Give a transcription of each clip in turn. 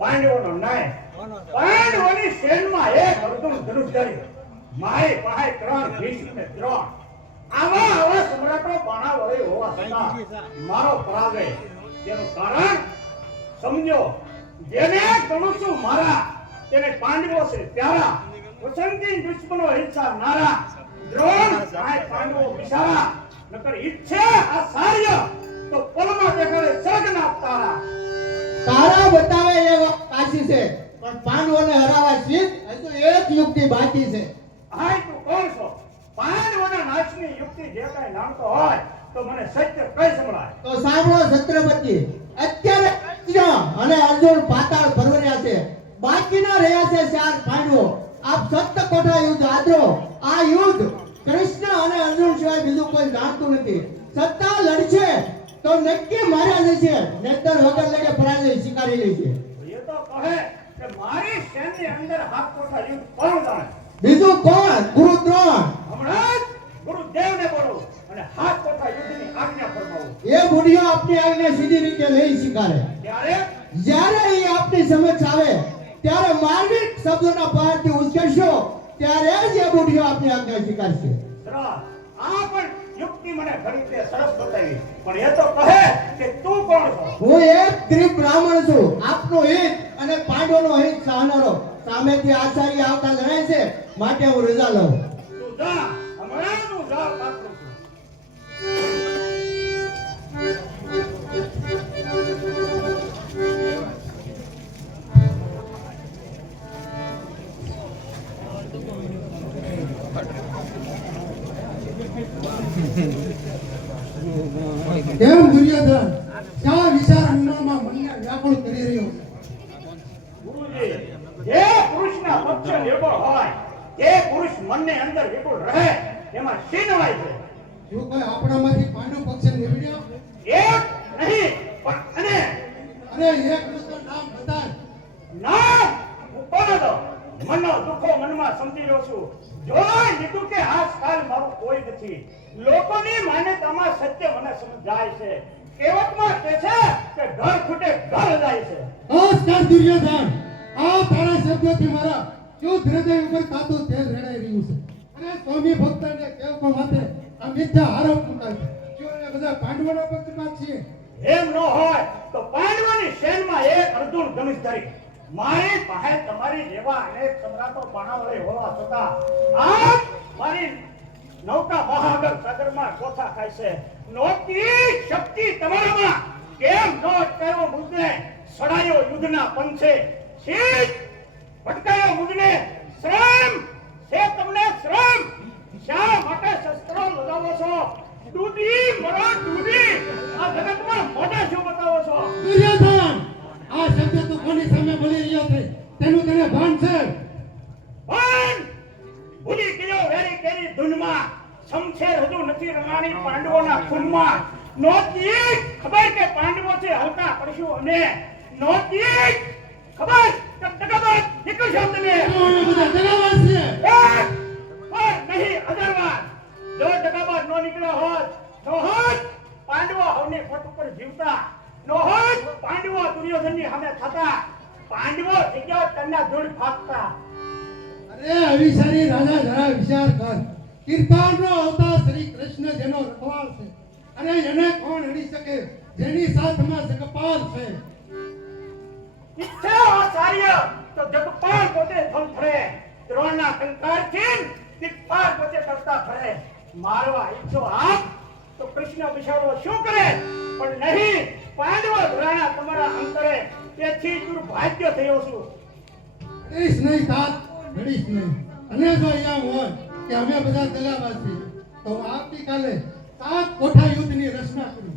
પાંડવોનો નાય પાંડવોની સેનમાં એક અર્જુન ધનુષધારી માય પાસે 3 ભીષ્મ ને 3 આવા સમ્રાટો બાણા વડે હોવા છતાં મારો પરાજય તેનું કારણ સમજો જેને ધનુષ મારા તેને પાંડવો છે પ્યારા વસંતી દુશ્મનો હિંસા નારા દ્રોણ સાય પાંડવો બિચારા નકર ઈચ્છે આ સાર્ય તો પલમાં દેખાડે સર્ગના તારા તારા બતાવે એ વાત સાચી છે પણ પાંડવોને હરાવા જીત હજુ એક યુક્તિ બાકી છે. હાય તું કોણ છો? પાંડવોના નાશની યુક્તિ જે કાંઈ જાણતો હોય તો મને સત્ય કઈ સંભળાય. તો સાંભળો છત્રપતિ, અત્યારે કૃષ્ણ અને અર્જુન પાતાળ પરવર્યા છે, બાકીના રહ્યા છે 4 પાંડવો. આપ સપ્તકોઠા યુદ્ધ આદરો. આ યુદ્ધ કૃષ્ણ અને અર્જુન સિવાય બીજું કોઈ જાણતું નથી. સત્તા લડશે તો નક્કી માર્યા જશે, નહીતર વગર લડે પરાજય સ્વીકારી લેશે. એ તો કહે કે મારી સેનાની અંદર હાથ કોઠા યુદ્ધ કોણ જાણે? બીજું કોણ? ગુરુ દ્રોણ. હમણાં જ ગુરુદેવને બોલો અને હાથ કોઠા યુદ્ધની આજ્ઞા ફરમાવો. એ બુઢિયો આપની આજ્ઞા સીધી રીતે નહીં સ્વીકારે. ત્યારે જ્યારે એ આપની સમક્ષ આવે ત્યારે માર્મિક શબ્દોના પારથી ઉશ્કેરશો ત્યારે જ એ બુઢિયો આપની આજ્ઞા સ્વીકારશે. સરસ. આ પણ યુક્તિ મને ઘણી તે સરસ બતાવી, પણ એ તો કહે કે તું કોણ છો? હું એક ગરીબ બ્રાહ્મણ છું, આપનો હિત અને પાંડવોનો હિત સાહનારો. સામેથી આચાર્ય આવતા જણાય છે, માટે હું રજા લઉં. તું જા, હમણાં તું જા પાછો છું. કેમ દુર્યોધન શા વિચાર વિમાનમાં મનને વ્યાકુળ કરી રહ્યો છે? ગુરુજી, જે પુરુષના પક્ષ નિર્બળ હોય, જે પુરુષ મનની અંદર વિપુલ રહે, એમાં શીનવાય છે. જો કોઈ આપણામાંથી પાંડુ પક્ષે નીવડ્યો એક નહીં પણ અરે એક નકર નામ બતાય. નામ ઉપર દો. મનનો દુખો મનમાં સમજી રહ્યો છું. જોઈ લીધું કે આજકાલ મારું કોઈ નથી. લોકોની માન્યતામાં સત્ય મને સમજાય છે. કહેવતમાં કહે છે કે ઘર ખૂટે ઘર જાય છે. બસ કર દુર્યોધન, આ તારા શબ્દોથી મારા યુદ્ધ હૃદય ઉપર તાતું તેલ રેડાઈ રહ્યું છે. અને સ્વામી ભક્તને કેવકો માથે આ મિથ્યા આરોપ મુકાય છે. જો એ બધા પાંડવોના પક્ષમાં છીએ. એમ ન હોય તો પાંડવોની સેનમાં એક અર્જુન ધનુષધારી મારી પાસે તમારી જેવા અનેક સમ્રાટો બાણાવળે હોવા છતાં આજ મારી નૌકા મહાસાગર સાગરમાં કોઠા ખાય છે. નોતી શક્તિ તમારામાં કેમ નો અટકાયો મુજને સડાયો યુદ્ધના પંથે શીત ભટકાયો મુજને શ્રમ છે તમને શ્રમ. શા માટે શસ્ત્રો લગાવો છો? ડૂબી મરો ડૂબી આ જગતમાં મોટા શું બતાવો છો? દુર્યોધન, આ શબ્દ તું કોની સામે બોલી રહ્યો છે તેનું તને ભાન છે? પણ ભૂલી ગયો વેરી કેરી ધૂનમાં. શમશેર હજુ નથી રમાણી પાંડવોના ખૂનમાં. નોતી ખબર કે પાંડવો છે હલકા પડશું અને નોતી ખબર કે દગાબાજ નીકળશો તમે. બધા દગાબાજ છે. પણ નહીં અદરવાજ. જો દગાબાજ નો નીકળ્યો હોત તો હોત પાંડવો હવની ફટ ઉપર જીવતા, નો હોત પાંડવો દુર્યોધનની સામે થતા, પાંડવો જગ્યા તન્ના ધૂળ ફાટતા. અરે અવિચારી રાજા, જરા વિચાર કર. કીર્તાનનો અવતાર શ્રી કૃષ્ણ જેનો રખવાળ છે, અને એને કોણ હરી શકે જેની સાથમાં જગપાલ છે. ઈચ્છા આચાર્ય તો જગપાલ પોતે ફળફળે, દ્રોણના કંકારથી દિક્પાલ પોતે કરતા ફરે. મારવા ઈચ્છો આપ તો કૃષ્ણ બિચારો શું કરે? પણ નહીં, પાંડવો ધરાણા તમારા અંતરે, તેથી દુર્ભાગ્ય થયો છું. રડીશ નહીં તાત, રડીશ નહીં. અને જો એમ હોય કે અમે બધા દગાબાજ છીએ તો હું આવતીકાલે 7 કોઠા યુદ્ધની રચના કરું.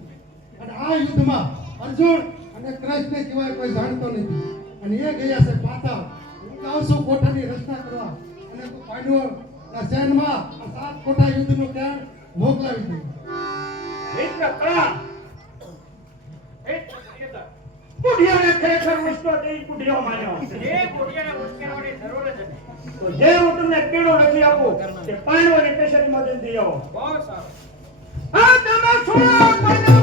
અને આ યુદ્ધમાં અર્જુન અને કૃષ્ણ સિવાય કોઈ જાણતો નથી. અને એ ગયા છે પાતાળ. હું જાઉં છું કોઠાની રચના કરવા. અને તું પાંડવોના સૈન્યમાં આ 7 કોઠા યુદ્ધનું જ્ઞાન મોકલાવી દે. મિત્ર પ્રાણ મિત્ર બુઢિયાને ખરેખર ઉશ્કેરો તે બુઢિયો માન્યો એ બુઢિયાને ઉશ્કેરવાની જરૂર જ નથી. તો જે હું તમને પીળો લખી આપું તે પાંડવોની કેસરીમાં જઈને દઈ આવો બહુ સારું. આ તમે છોડો પાંડવ